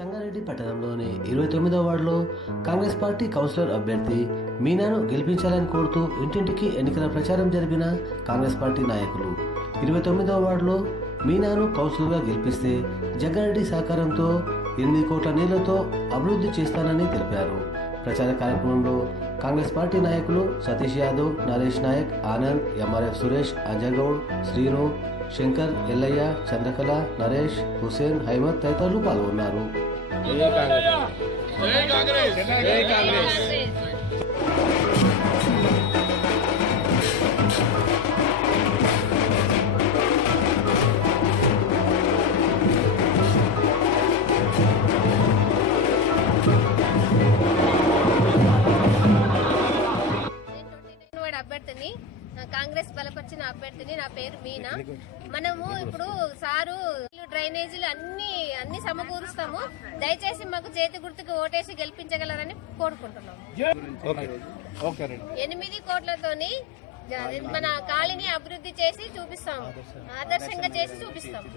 సంగారెడ్డి పట్టణంలోని 29వ వార్డులో Congress party councillor అభ్యర్థి మీనాను గెలిపించాలని కోరుతూ ఇంటింటికి ఎన్నికల ప్రచారం జరిపిన కాంగ్రెస్ పార్టీ నాయకులు 29వ వార్డులో మీనాను కౌన్సిలర్గా గెలిపిస్తే జగ్గారెడ్డి సహకారంతో 8 కోట్ల నీళ్లతో అభివృద్ధి చేస్తానని తెలిపారు. ప్రచార కార్యక్రమంలో కాంగ్రెస్ పార్టీ నాయకులు సతీష్ యాదవ్, నరేష్ నాయక్, ఆనంద్, ఎంఆర్ఎఫ్ సురేష్, అజయగౌడ్, శ్రీను, శంకర్, ఎల్లయ్య, చంద్రకళ, నరేష్, హుసేన్, హైమత్ తదితరులు పాల్గొన్నారు. అభ్యర్థిని కాంగ్రెస్ బలపరిచిన అభ్యర్థిని. నా పేరు మీనా. మనము ఇప్పుడు సారు డ్రైనేజీలు అన్ని సమకూరుస్తాము. దయచేసి మాకు చేతి గుర్తుకు ఓటేసి గెలిపించగలరని కోరుకుంటున్నాము. 8 కోట్లతోని మన కాలనీ అభివృద్ధి చేసి చూపిస్తాము, ఆదర్శంగా చేసి చూపిస్తాము.